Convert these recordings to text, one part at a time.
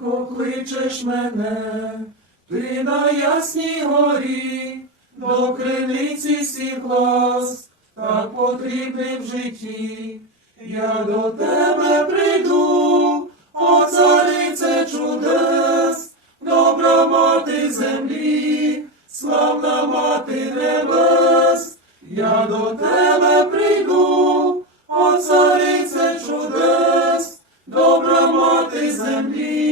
Тихо кличеш мене, ти на ясній горі, до криниці всіх глас, так потрібний в житті. Я до тебе прийду, о царице чудес, добра мати землі, славна мати небес, я до тебе прийду, о царице чудес, добра мати землі,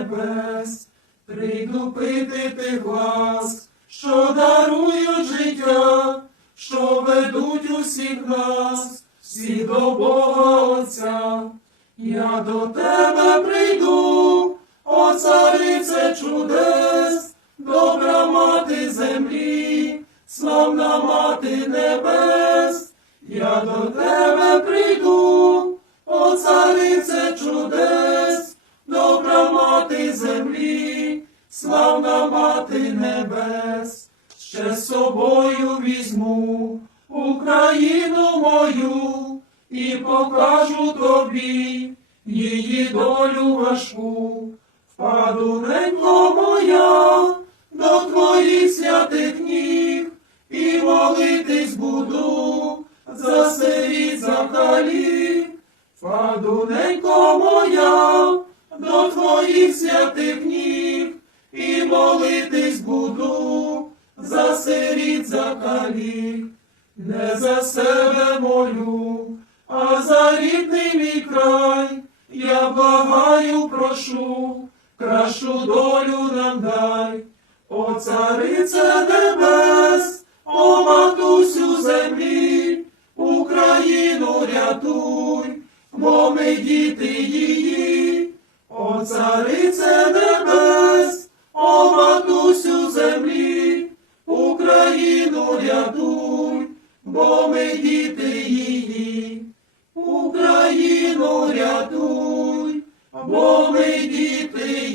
небес, прийду пити ти глас, що дарують життя, що ведуть усіх нас, всі до Бога Отця. Я до тебе прийду, о царице чудес, добра мати землі, славна мати небес, я до тебе прийду, о царице славна мати небес, ще з собою візьму Україну мою і покажу тобі її долю важку. Впаду ненько моя до твоїх святих ніг і молитись буду за сиріт за калік. Впаду ненько моя до твоїх святих ніг молитись буду за сиріт за калік. Не за себе молю, а за рідний мій край, я благаю, прошу, кращу долю нам дай, о царице небес, о матусю землі, Україну рятуй, бо ми діти її, о царице бо ми діти її, Україну рятуй, бо ми діти її.